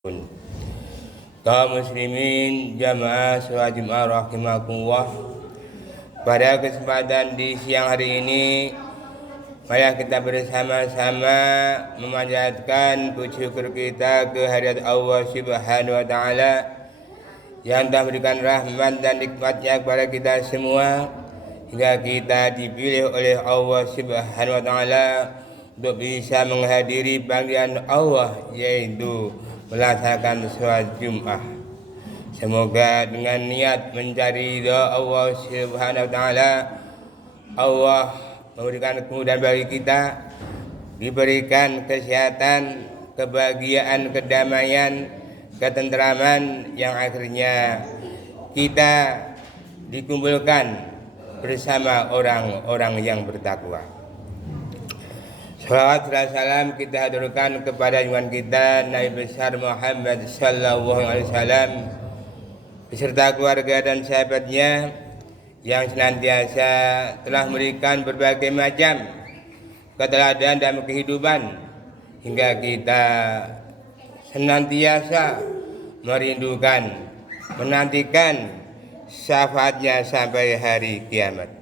Kaum muslimin jamaah sholat Jumat rahimakumullah. Pada kesempatan di siang hari ini, mari kita bersama-sama memanjatkan puji syukur kita kehadirat Allah Subhanahu wa taala yang telah memberikan rahmat dan nikmatnya kepada kita semua hingga kita dipilih oleh Allah Subhanahu wa taala untuk bisa menghadiri panggilan Allah, yaitu melaksanakan sholat Jumat. Semoga dengan niat mencari ridha Allah Subhanahu wa taala, Allah memberikan kemudahan bagi kita, diberikan kesehatan, kebahagiaan, kedamaian, ketenteraman, yang akhirnya kita dikumpulkan bersama orang-orang yang bertakwa. Salawat dan salam kita haturkan kepada junjungan kita Nabi besar Muhammad sallallahu alaihi wasallam beserta keluarga dan sahabatnya yang senantiasa telah memberikan berbagai macam keteladanan dalam kehidupan hingga kita senantiasa merindukan, menantikan syafaatnya sampai hari kiamat.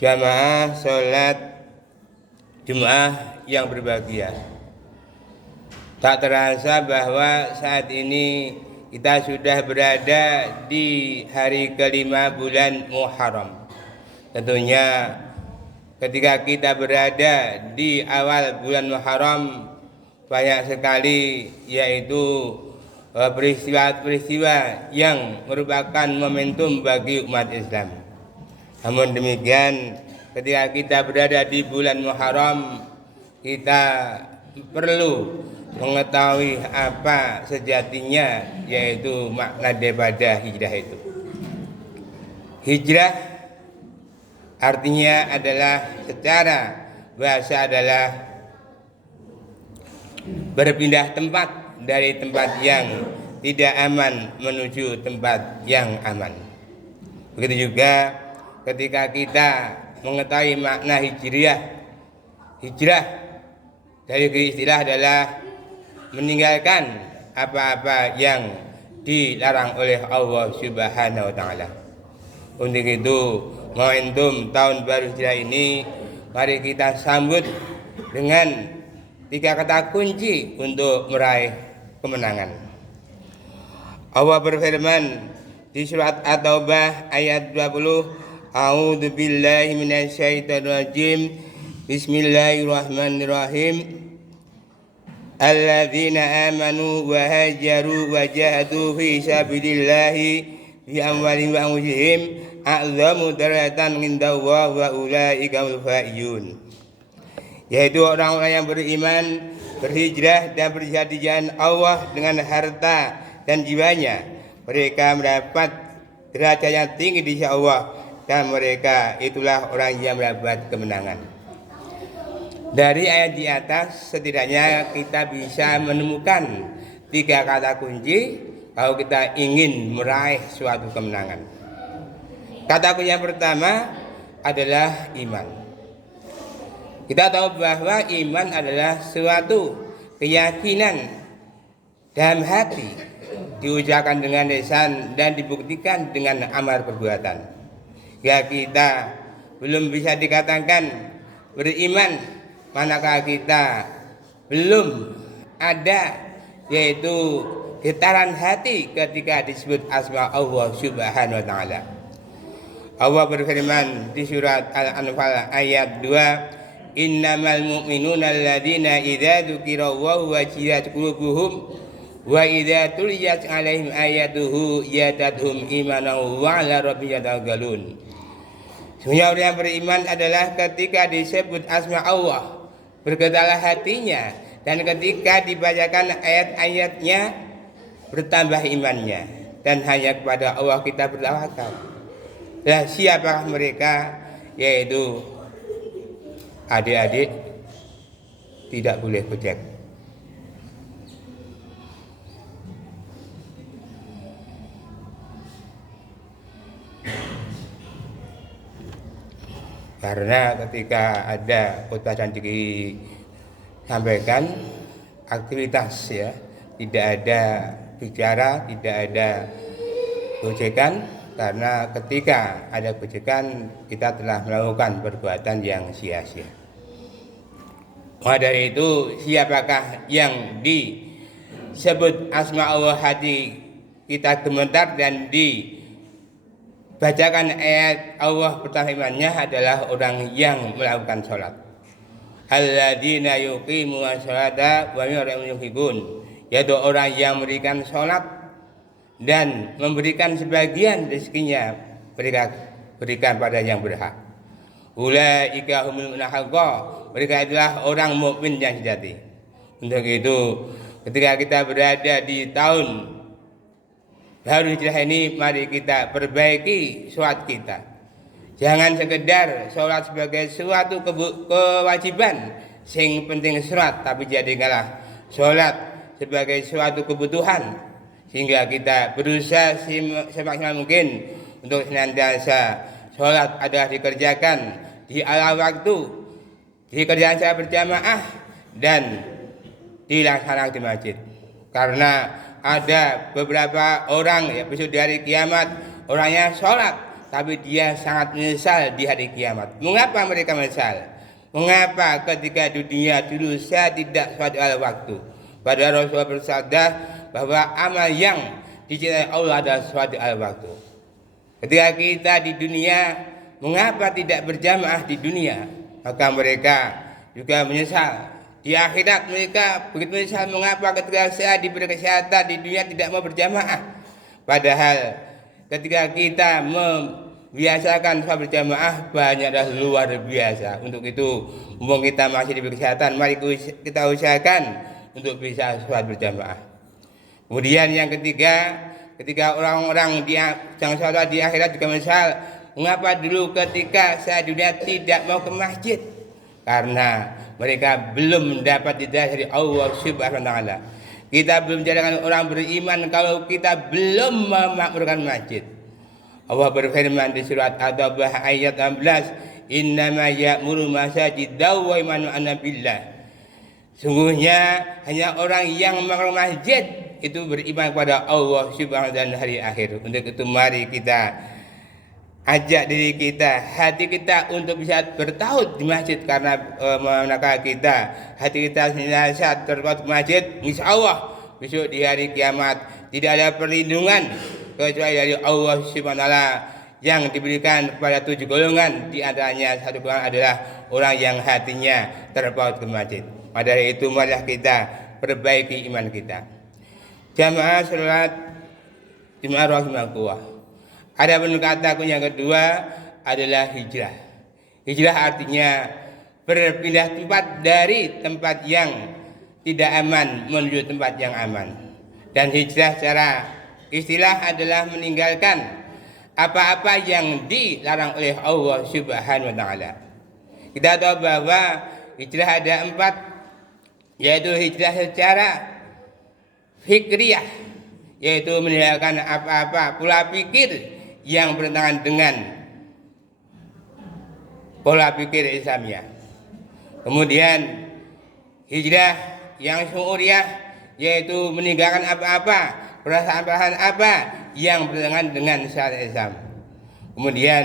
Jamaah sholat Jumat yang berbahagia, tak terasa bahwa saat ini kita sudah berada di hari kelima bulan Muharram. Tentunya ketika kita berada di awal bulan Muharram, banyak sekali yaitu peristiwa-peristiwa yang merupakan momentum bagi umat Islam. Namun demikian, ketika kita berada di bulan Muharram, kita perlu mengetahui apa sejatinya, yaitu makna daripada hijrah itu. Hijrah artinya adalah, secara bahasa adalah berpindah tempat dari tempat yang tidak aman menuju tempat yang aman. Begitu juga ketika kita mengetahui makna hijrah dari istilah adalah meninggalkan apa-apa yang dilarang oleh Allah Subhanahu wa taala. Untuk itu, momentum tahun baru hijrah ini mari kita sambut dengan 3 kata kunci untuk meraih kemenangan. Allah berfirman di surat At-Taubah ayat 20, A'udzu billahi minasyaitonir rajim. Bismillahirrahmanirrahim. Alladzina amanu wa hajaru wa jahadu fi sabilillahi bi amwalihim wa anfusihim a'zamu darajatan indallah wa ulaika humul faizun. Yaitu orang-orang yang beriman, berhijrah dan berjihad di jalan Allah dengan harta dan jiwanya. Mereka mendapat derajat yang tinggi di sisi Allah, dan mereka itulah orang yang mendapat kemenangan. Dari ayat di atas setidaknya kita bisa menemukan 3 kata kunci kalau kita ingin meraih suatu kemenangan. Kata kunci yang pertama adalah iman. Kita tahu bahwa iman adalah suatu keyakinan dalam hati, diucapkan dengan lisan dan dibuktikan dengan amal perbuatan. Ya, kita belum bisa dikatakan beriman manakala kita belum ada yaitu getaran hati ketika disebut asma Allah Subhanahu wa taala. Allah berfirman di surat Al-Anfal ayat 2, Innamal mu'minuna alladzina idza dzukirallahu wajilat qulubuhum wa idza tuliyat 'alaihim ayatuhu zadatuhum imanan wa 'ala rabbihim yatawakkalun. Sesungguhnya orang yang beriman adalah ketika disebut asma Allah bergetarlah hatinya, dan ketika dibacakan ayat-ayatnya bertambah imannya, dan hanya kepada Allah kita bertawakal. Nah, siapakah mereka? Yaitu adik-adik tidak boleh bejek. Karena ketika ada khutbah dan disampaikan aktivitas ya tidak ada bicara, tidak ada gojekan, karena ketika ada gojekan kita telah melakukan perbuatan yang sia-sia. Maka dari itu, siapakah yang disebut asma Allah hati kita gemetar dan dibacakan ayat Allah pertama imannya adalah orang yang melakukan sholat. Alladzina yuqimuna sholata wa mimma yunfiqun, yaitu orang yang memberikan sholat dan memberikan sebagian rezekinya mereka berikan pada yang berhak. Ulaika humul mu'minuna haqqan, mereka adalah orang mukmin yang sejati. Untuk itu, ketika kita berada di tahun baru hijrah ini, mari kita perbaiki sholat kita. Jangan sekedar sholat sebagai suatu kewajiban, sing penting sholat, tapi jadikanlah sholat sebagai suatu kebutuhan, sehingga kita berusaha semaksimal mungkin untuk senantiasa sholat adalah dikerjakan di ala waktu, dikerjakan secara berjamaah dan dilaksanakan di masjid. Karena ada beberapa orang ya besok di hari kiamat, orangnya sholat tapi dia sangat menyesal di hari kiamat. Mengapa mereka menyesal? Mengapa ketika di dunia dulu saya tidak sholat ala waktu? Padahal Rasulullah bersabda bahwa amal yang dicintai Allah adalah sholat ala waktu. Ketika kita di dunia, mengapa tidak berjamaah di dunia? Maka mereka juga menyesal. Di akhirat mereka begitu menyesal, mengapa ketika saya diberi kesehatan di dunia tidak mau berjamaah. Padahal ketika kita membiasakan sholat berjamaah banyak adalah luar biasa. Untuk itu, mumpung kita masih diberi kesehatan, mari kita usahakan untuk bisa sholat berjamaah. Kemudian yang ketiga, ketika orang-orang yang sholat di akhirat juga menyesal, mengapa dulu ketika saya di dunia tidak mau ke masjid? Karena mereka belum mendapat hidayah dari Allah Subhanahu wa taala. Kita belum menjadikan orang beriman kalau kita belum memakmurkan masjid. Allah berfirman di surat At-Taubah ayat 16, "Innama ya'muru masajida wa man amana billah." Sungguhnya hanya orang yang memakmurkan masjid itu beriman kepada Allah Subhanahu wa taala dan hari akhir. Untuk itu mari kita ajak diri kita, hati kita untuk bisa bertaut di masjid, karena manakala kita hati kita senantiasa terpaut di masjid, insya Allah besok di hari kiamat tidak ada perlindungan kecuali dari Allah Subhanahu wa taala yang diberikan kepada 7 golongan. Di antaranya satu golongan adalah orang yang hatinya terpaut ke masjid. Maka dari itu marilah kita perbaiki iman kita. Jamaah salat Jumat rahimakumullah. Ada kataku yang kedua adalah hijrah. Hijrah artinya berpindah tempat dari tempat yang tidak aman menuju tempat yang aman. Dan hijrah secara istilah adalah meninggalkan apa-apa yang dilarang oleh Allah Subhanahu wa taala. Kita tahu bahwa hijrah ada 4, yaitu hijrah secara fikriyah, yaitu meninggalkan apa-apa pola pikir yang bertentangan dengan pola pikir Islamiyah. Kemudian hijrah yang syu'uriyah, yaitu meninggalkan apa-apa, perasaan-perasaan apa yang bertentangan dengan syariat Islam. Kemudian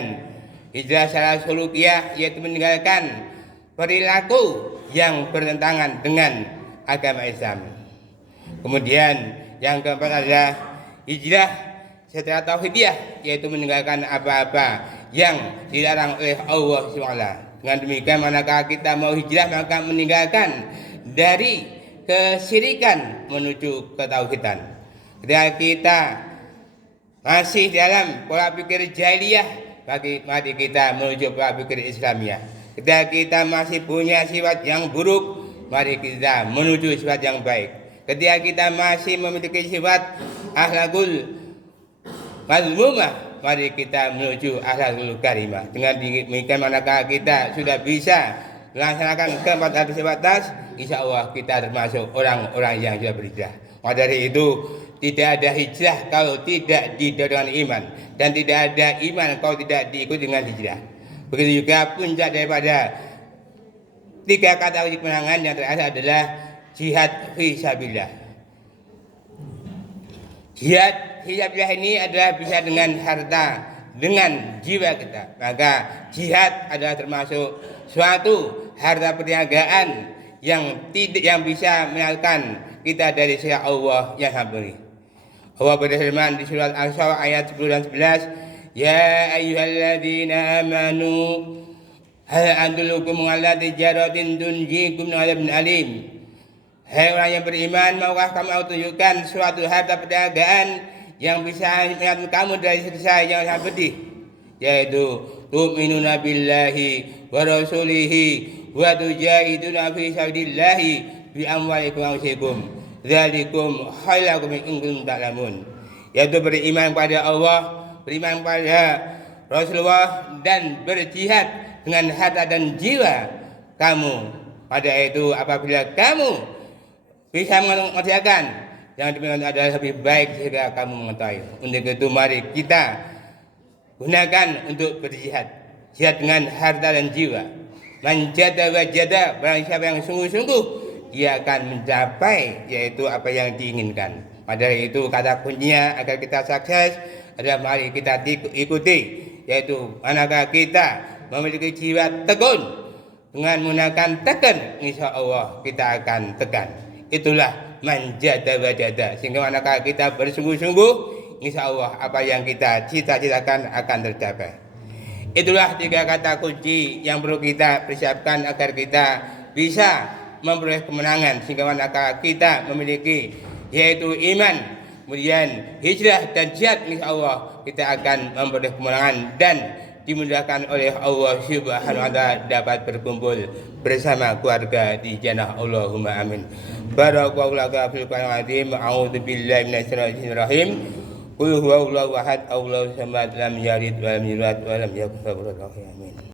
hijrah secara sulukiyah, yaitu meninggalkan perilaku yang bertentangan dengan agama Islam. Kemudian yang keempat adalah hijrah secara tauhidiyah, yaitu meninggalkan apa-apa yang dilarang oleh Allah SWT. Dengan demikian, manakala kita mau hijrah maka meninggalkan dari kesyirikan menuju ketauhidan. Ketika kita masih dalam pola pikir jahiliyah, mari kita menuju pola pikir Islamiyah. Ketika kita masih punya sifat yang buruk, mari kita menuju sifat yang baik. Ketika kita masih memiliki sifat akhlakul mazmumah, mari kita menuju akhlakul karimah. Dengan demikian manakala kita sudah bisa melaksanakan keempat hal tersebut, insya Allah kita termasuk orang-orang yang sudah berhijrah. Maka dari itu tidak ada hijrah kalau tidak didorong dengan iman, dan tidak ada iman kalau tidak diikuti dengan hijrah. Begitu juga puncak daripada 3 kata kunci kemenangan yang terakhir adalah jihad fi sabilillah. Jihad fisabilillah ini adalah bisa dengan harta, dengan jiwa kita. Maka jihad adalah termasuk suatu harta perniagaan yang bisa menyelamatkan kita dari sifat Allah yang Maha. Allah berfirman di surat Al-Asr ayat 10 dan 11, Ya ayyuhalladzina amanu hal adullukum ala tijaratin tunjikum min adzabin alim. Hai orang yang beriman, maukah kamu tunjukkan suatu harta perdagangan yang bisa menyelamatkan kamu dari siksa yang sangat pedih, yaitu tu'minuna billahi wa rasulihi wa tujahiduna fi sabilillahi bi amwalikum wa anfusikum dzalikum khairul in kuntum ta'lamun, yaitu beriman kepada Allah, beriman kepada Rasulullah, dan berjihad dengan harta dan jiwa kamu. Pada itu apabila kamu bisa mengerjakan yang demikian adalah lebih baik jika kamu mengetahui. Untuk itu mari kita gunakan untuk berjihad, jihad dengan harta dan jiwa. Man jada wajada, barang siapa yang sungguh-sungguh dia akan mencapai yaitu apa yang diinginkan. Padahal itu kata kuncinya agar kita sukses adalah mari kita ikuti, yaitu manakah kita memiliki jiwa tekun dengan menggunakan tekan, insya Allah kita akan tekan. Itulah manjada wajada, sehingga manakah kita bersungguh-sungguh, insya Allah apa yang kita cita-citakan akan tercapai. Itulah 3 kata kunci yang perlu kita persiapkan agar kita bisa memperoleh kemenangan, sehingga manakah kita memiliki yaitu iman, kemudian hijrah dan jihad, insya Allah kita akan memperoleh kemenangan dan dimudahkan oleh Allah Subhanahu wa ta'ala dapat berkumpul bersama keluarga di jannah. Allahumma amin. Barakallahu fil Qur'anil azim. A'udzu billahi minasyaitonir rajim. Qul huwallahu ahad, Allahu samad, lam yalid wa lam yulad wa lam yakul lahu kufuwan ahad. Amin.